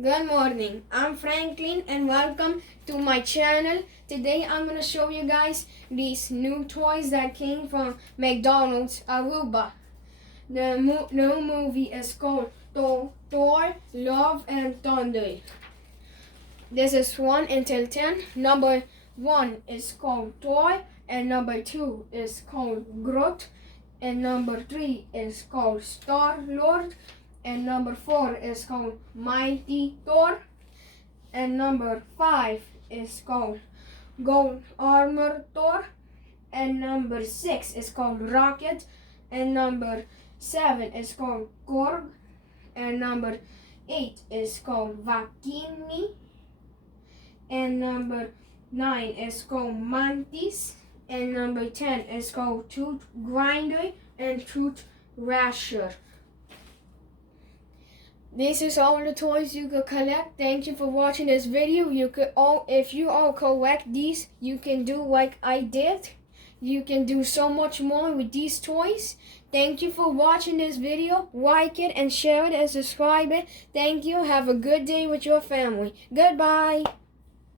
Good morning, I'm Franklin and welcome to my channel. Today I'm going to show you guys these new toys that came from McDonald's Aruba. The new movie is called Thor, Love and Thunder. This is 1 until 10. Number 1 is called Thor and number 2 is called Groot and number 3 is called Star-Lord. And number 4 is called Mighty Thor. And number 5 is called Gold Armor Thor. And number 6 is called Rocket. And number 7 is called Korg. And number 8 is called Vakini. And number 9 is called Mantis. And number 10 is called Tooth Grinder and Tooth Rasher. This is all the toys you could collect. Thank you for watching this video. If you all collect these, you can do like I did. You can do so much more with these toys. Thank you for watching this video. Like it and share it and subscribe it. Thank you. Have a good day with your family. Goodbye.